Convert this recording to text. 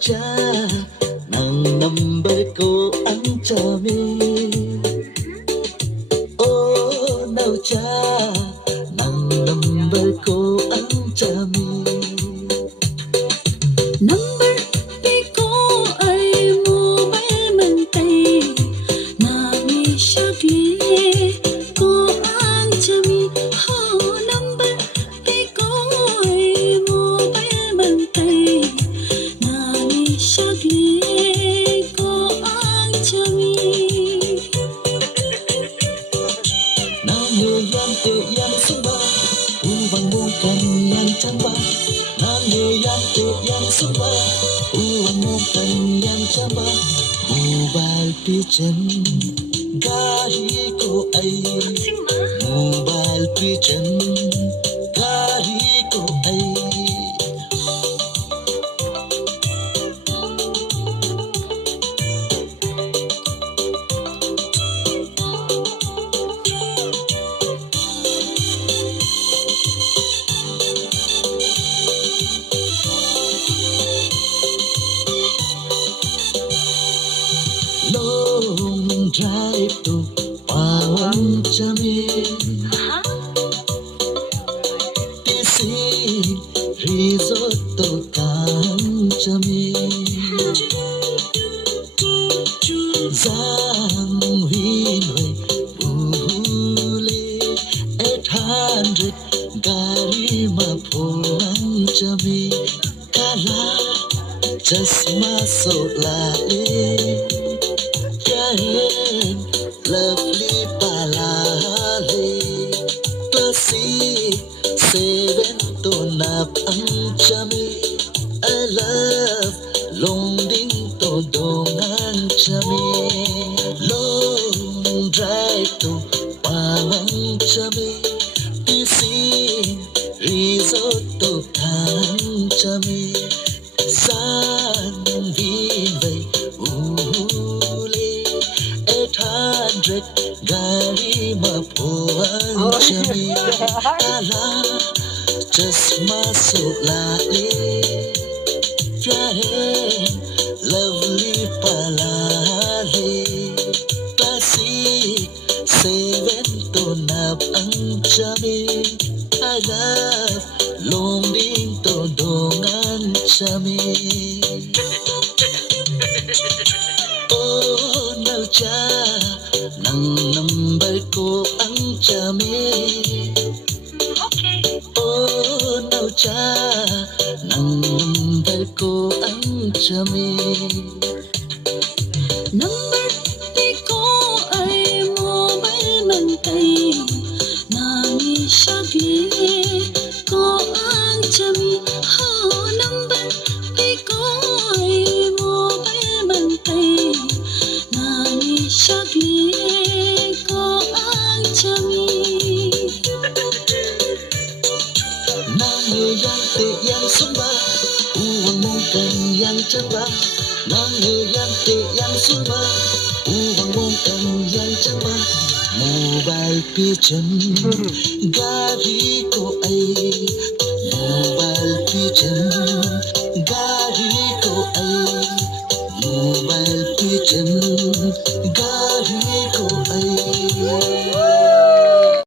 Cha nàng nằm bởi cô ăn cha mi ô nào cha nàng nằm bởi cô ăn cha mi Number piko ay mo bay man tay nami shagli ko ang chami ho number piko ay mo bay man tay nami shagli ko ang chami nàng người yan tự yan sung ba u vang buông cần yan trắng ba nàng người yan tự yan sung ba u vang buông cần yan trắng ba mobile pi chân gari ko ay mobile pi chân gari ko ay long drive to Pawang Chami PC risotto Chami Giang Huy Bule 800 gari ma Pawang Chami Kala Chasma so lale lovely palale classic seven to nap ang chami I love long ding to dong ang chami long drive to Pawang Chami PC risotto ang chami san vin vây 800 gari ma Pawang Chami ala chasma so lale flying lovely palale classic seven to nap ang chami I love long ding to dong ang chami oh nào cha nàng nằm bởi cô ăn chami oh nào cha nàng nằm bởi cô ăn chami Number piko ay mo bay man tay nami shagli ko ang chami ho number piko ay mo bay man tay nami shagli ko ang chami nàng người yang tự yang sung ba u vang mong cần yang chân ba nàng người yang tự yang sung ba u vang mong cần yang chân ba mobile pi chân gari ko ay mobile pi chân gari